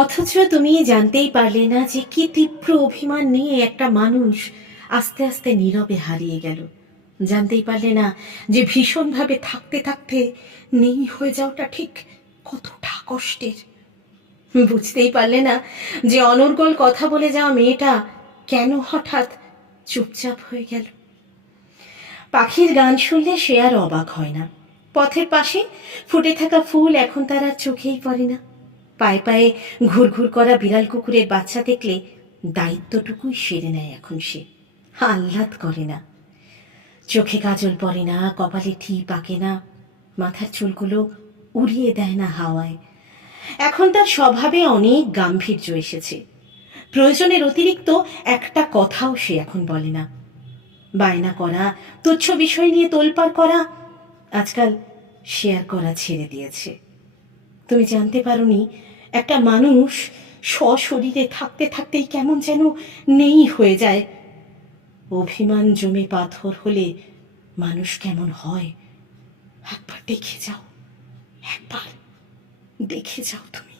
অথচ তুমি জানতেই পারলে না যে কি তীব্র অভিমান নিয়ে একটা মানুষ আস্তে আস্তে নীরবে হারিয়ে গেল। জানতেই পারলে না যে ভীষণভাবে থাকতে থাকতে নেই হয়ে যাওয়াটা ঠিক কতটা কষ্টের। বুঝতেই পারলে না যে অনর্গল কথা বলে যাওয়া মেয়েটা কেন হঠাৎ চুপচাপ হয়ে গেল। পাখির গান শুনলে সে আর অবাক হয় না। পথের পাশে ফুটে থাকা ফুল এখন তার আর চোখেই পড়ে না। পায়ে পায়ে ঘুরঘুর করা বিড়াল কুকুরের বাচ্চা দেখলে দায়িত্বটুকুই সেরে নেয় এখন সে, আহ্লাদ করে না। চোখে কাজল পড়ে না, কপালে টিপ আঁকে না, মাথার চুলগুলো উড়িয়ে দেয় না হাওয়ায়। এখন তার স্বভাবে অনেক গাম্ভীর্য এসেছে। প্রয়োজনের অতিরিক্ত একটা কথাও সে এখন বলে না। বায়না করা, তুচ্ছ বিষয় নিয়ে তোলপাড় করা আজকাল শেয়ার করা ছেড়ে দিয়েছে। তুমি জানতে পারোনি একটা মানুষ সশরীরে থাকতে থাকতেই কেমন যেন নেই হয়ে যায়। অভিমান জমে পাথর হলে মানুষ কেমন হয় একবার দেখে যাও, একবার দেখে যাও তুমি।